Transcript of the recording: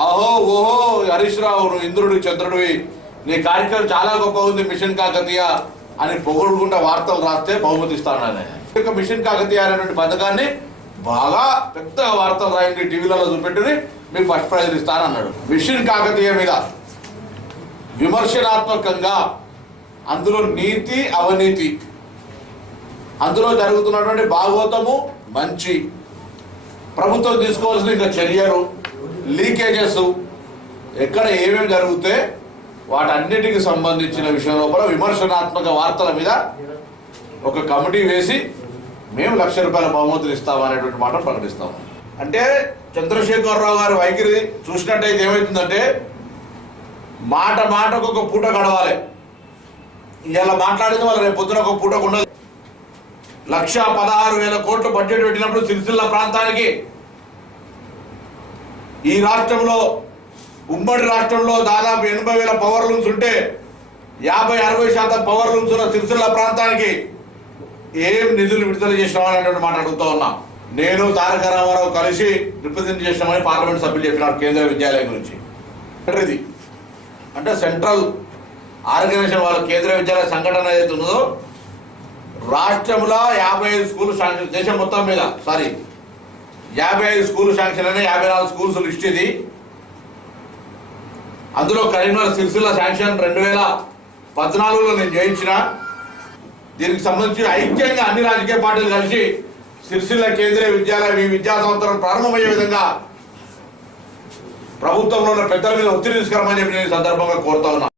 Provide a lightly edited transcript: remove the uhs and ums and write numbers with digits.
ఆహో ఓహో హరీష్ రావు నువ్వు ఇంద్రుడు చంద్రుడివి, నీ కార్యక్రమం చాలా గొప్ప ఉంది మిషన్ కాకతీయ అని పొగుడుకుంటా వార్తలు రాస్తే బహుమతి ఇస్తాను. మిషన్ కాకతీయ అనేటువంటి పథకాన్ని బాగా పెద్దగా వార్తలు రాయండి, టీవీలలో చూపెట్టుని మీకు ఫస్ట్ ప్రైజ్ ఇస్తానన్నాడు. మిషన్ కాకతీయ మీద విమర్శనాత్మకంగా అందులో నీతి అవినీతి, అందులో జరుగుతున్నటువంటి భాగవతము మంచి, ప్రభుత్వం తీసుకోవాల్సిన ఇంకా చర్యలు, లీకేజెస్ ఎక్కడ ఏమేమి జరిగితే వాటన్నిటికి సంబంధించిన విషయం లోపల విమర్శనాత్మక వార్తల మీద ఒక కమిటీ వేసి మేము ₹1,00,000 బహుమతులు ఇస్తామనేటువంటి మాట ప్రకటిస్తాము. అంటే చంద్రశేఖరరావు గారి వైఖరి చూసినట్టయితే ఏమవుతుందంటే మాట మాటకు ఒక పూట గడవాలి. ఇలా మాట్లాడింది వాళ్ళు రేపు పొద్దున ఒక పూటకు ఉండదు. 1,16,000 కోట్లు బడ్జెట్ పెట్టినప్పుడు సిరిసిల్ల ప్రాంతానికి ఈ రాష్ట్రంలో ఉమ్మడి రాష్ట్రంలో దాదాపు 80,000 పవర్ లూమ్స్ ఉంటే 50-60% పవర్ లూమ్స్ ఉన్న సిరిసిల్ల ప్రాంతానికి ఏం నిధులు విడుదల చేసినామనేటువంటి మాట అడుగుతూ ఉన్నా. నేను తారక రామారావు కలిసి రిప్రజెంట్ చేసినామని పార్లమెంట్ సభ్యులు చెప్పినారు కేంద్రీయ విద్యాలయం గురించి. ఇది అంటే సెంట్రల్ ఆర్గనైజేషన్ వాళ్ళ కేంద్రీయ విద్యాలయ సంఘటన ఏదైతే ఉన్నదో రాష్ట్రంలో 55 స్కూల్ శాంక్షన్, దేశం మొత్తం మీద 55 స్కూల్ శాంక్షన్ అయినా 54 స్కూల్స్ లిస్ట్ ఇది. అందులో కరీంనగర్ సిరిసిల్ల శాంక్షన్ 2014లో నేను చేయించిన. దీనికి సంబంధించి ఐక్యంగా అన్ని రాజకీయ పార్టీలు కలిసి సిరిసిల్ల కేంద్రీయ విద్యాలయం ఈ విద్యా సంవత్సరం ప్రారంభమయ్యే విధంగా ప్రభుత్వంలో ఉన్న పెద్దల మీద ఒత్తిడి తీసుకురమని చెప్పి నేను సందర్భంగా కోరుతా ఉన్నా.